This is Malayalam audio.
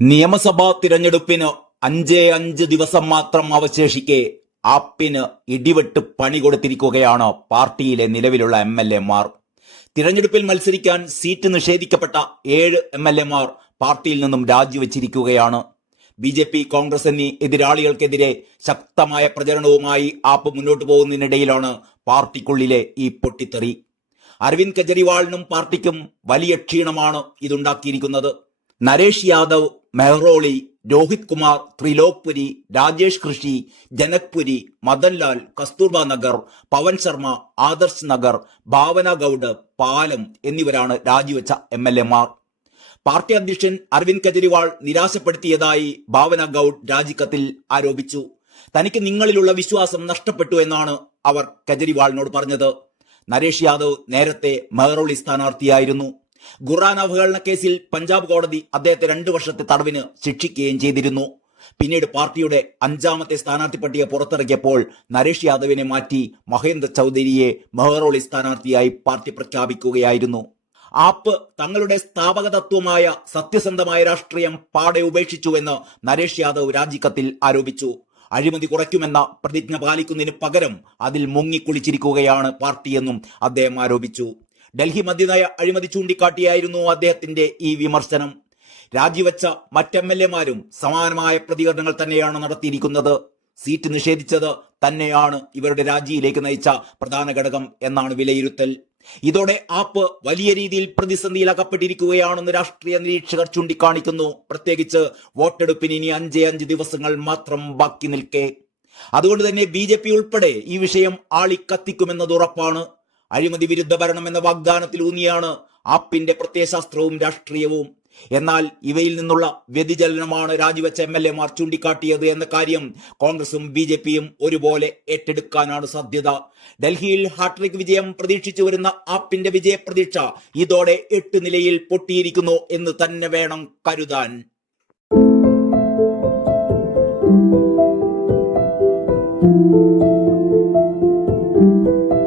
നിയമസഭാ തിരഞ്ഞെടുപ്പിന് 5 ദിവസം മാത്രം അവശേഷിക്കെ ആപ്പിന് ഇടിവെട്ട് പണി കൊടുത്തിരിക്കുകയാണ് പാർട്ടിയിലെ നിലവിലുള്ള MLA-മാർ. തിരഞ്ഞെടുപ്പിൽ മത്സരിക്കാൻ സീറ്റ് നിഷേധിക്കപ്പെട്ട 7 MLA-മാർ പാർട്ടിയിൽ നിന്നും രാജിവെച്ചിരിക്കുകയാണ്. BJP, കോൺഗ്രസ് എന്നീ എതിരാളികൾക്കെതിരെ ശക്തമായ പ്രചരണവുമായി ആപ്പ് മുന്നോട്ടു പോകുന്നതിനിടയിലാണ് പാർട്ടിക്കുള്ളിലെ ഈ പൊട്ടിത്തെറി. അരവിന്ദ് കെജ്രിവാളിനും പാർട്ടിക്കും വലിയ ക്ഷീണമാണ് ഇതുണ്ടാക്കിയിരിക്കുന്നത്. നരേഷ് യാദവ്, മെഹ്റോളി, രോഹിത് കുമാർ, ത്രിലോക്പുരി, രാജേഷ് കൃഷി, ജനക്പുരി, മദൻലാൽ, കസ്തൂർബ നഗർ, പവൻ ശർമ്മ, ആദർശ് നഗർ, ഭാവന ഗൌഡ്, പാലം എന്നിവരാണ് രാജിവെച്ച MLA-മാർ. പാർട്ടി അധ്യക്ഷൻ അരവിന്ദ് കെജ്രിവാൾ നിരാശപ്പെടുത്തിയതായി ഭാവന ഗൌഡ് രാജിക്കത്തിൽ ആരോപിച്ചു. തനിക്ക് നിങ്ങളിലുള്ള വിശ്വാസം നഷ്ടപ്പെട്ടു എന്നാണ് അവർ കെജ്രിവാളിനോട് പറഞ്ഞത്. നരേഷ് യാദവ് നേരത്തെ മെഹ്റോളി സ്ഥാനാർത്ഥിയായിരുന്നു. ഖുർആൻ അവഹേളന കേസിൽ പഞ്ചാബ് കോടതി അദ്ദേഹത്തെ 2 വർഷത്തെ തടവിന് ശിക്ഷിക്കുകയും ചെയ്തിരുന്നു. പിന്നീട് പാർട്ടിയുടെ 5ാമത്തെ സ്ഥാനാർത്ഥി പട്ടിക പുറത്തിറക്കിയപ്പോൾ നരേഷ് യാദവിനെ മാറ്റി മഹേന്ദ്ര ചൗധരിയെ മെഹ്റോളി സ്ഥാനാർത്ഥിയായി പാർട്ടി പ്രഖ്യാപിക്കുകയായിരുന്നു. ആപ്പ് തങ്ങളുടെ സ്ഥാപക തത്വമായ സത്യസന്ധമായ രാഷ്ട്രീയം പാടെ ഉപേക്ഷിച്ചുവെന്ന് നരേഷ് യാദവ് രാജിക്കത്തിൽ ആരോപിച്ചു. അഴിമതി കുറയ്ക്കുമെന്ന പ്രതിജ്ഞ പാലിക്കുന്നതിന് പകരം അതിൽ മുങ്ങിക്കുളിച്ചിരിക്കുകയാണ് പാർട്ടിയെന്നും അദ്ദേഹം ആരോപിച്ചു. ഡൽഹി മദ്യനയ അഴിമതി ചൂണ്ടിക്കാട്ടിയായിരുന്നു അദ്ദേഹത്തിന്റെ ഈ വിമർശനം. രാജിവെച്ച മറ്റ് MLA-മാരും സമാനമായ പ്രതികരണങ്ങൾ തന്നെയാണ് നടത്തിയിരിക്കുന്നത്. സീറ്റ് നിഷേധിച്ചത് തന്നെയാണ് ഇവരുടെ രാജിയിലേക്ക് നയിച്ച പ്രധാന ഘടകം എന്നാണ് വിലയിരുത്തൽ. ഇതോടെ ആപ്പ് വലിയ രീതിയിൽ പ്രതിസന്ധിയിൽ അകപ്പെട്ടിരിക്കുകയാണെന്ന് രാഷ്ട്രീയ നിരീക്ഷകർ ചൂണ്ടിക്കാണിക്കുന്നു. പ്രത്യേകിച്ച് വോട്ടെടുപ്പിന് ഇനി 5 ദിവസങ്ങൾ മാത്രം ബാക്കി നിൽക്കെ. അതുകൊണ്ട് തന്നെ BJP ഉൾപ്പെടെ ഈ വിഷയം ആളിക്കത്തിക്കുമെന്നത് ഉറപ്പാണ്. അഴിമതി വിരുദ്ധ ഭരണം എന്ന വാഗ്ദാനത്തിൽ ഊന്നിയാണ് ആപ്പിന്റെ പ്രത്യയശാസ്ത്രവും രാഷ്ട്രീയവും. എന്നാൽ ഇവയിൽ നിന്നുള്ള വ്യതിചലനമാണ് രാജിവെച്ച MLA-മാർ ചൂണ്ടിക്കാട്ടിയത് എന്ന കാര്യം കോൺഗ്രസും BJP-യും ഒരുപോലെ ഏറ്റെടുക്കാനാണ് സാധ്യത. ഡൽഹിയിൽ ഹാട്രിക് വിജയം പ്രതീക്ഷിച്ചു വരുന്ന ആപ്പിന്റെ വിജയപ്രതീക്ഷ ഇതോടെ 8 നിലയിൽ പൊട്ടിയിരിക്കുന്നു എന്ന് തന്നെ വേണം കരുതാൻ.